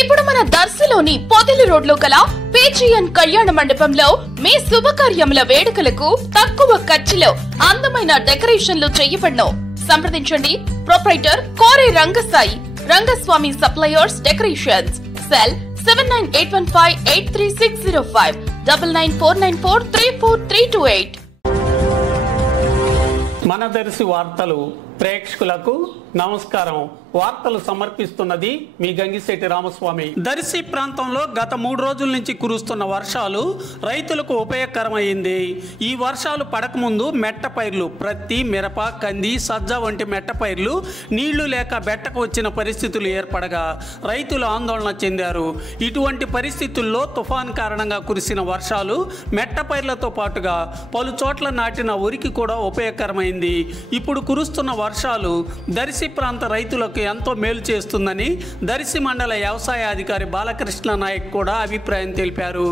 ఇప్పుడు మన దర్శిలోని పొదిలి రోడ్లో గల పేజియన్ కళ్యాణ మండపంలో మీ శుభకార్యముల వేడుకలకు తక్కువ ఖర్చులో అందమైన డెకరేషన్లు చేయబడను. సంప్రదించండి ప్రొప్రైటర్ కోరే Rangasai Rangaswamy suppliers decorations. Cell 7981583605 9949434328. మన దర్శి వార్తలు ప్రేక్షకులకు నమస్కారం. వార్తలు సమర్పిస్తున్నది మీ గంగిశెట్టి రామస్వామి. దర్శి ప్రాంతంలో గత 3 రోజుల నుంచి కురుస్తున్న వర్షాలు రైతులకు ఉపయోగకరమైంది. ఈ వర్షాలు పడకముందు మెట్ట పైర్లు ప్రత్తి, మిరప, కంది, సజ్జ వంటి మెట్ట పైర్లు నీళ్లు లేక బెట్టకు వచ్చిన పరిస్థితులు ఏర్పడగా రైతులు ఆందోళన చెందారు. ఇటువంటి పరిస్థితుల్లో తుఫాన్ కారణంగా కురిసిన వర్షాలు మెట్ట పైర్లతో పాటుగా పలు చోట్ల నాటిన వరికి కూడా ఉపయోగకరమైంది. ఇప్పుడు కురుస్తున్న వర్షాలు దర్శి ప్రాంత రైతులకు ఎంతో మేలు చేస్తుందని దర్శి మండల వ్యవసాయ అధికారి బాలకృష్ణ నాయక్ కూడా అభిప్రాయం తెలిపారు.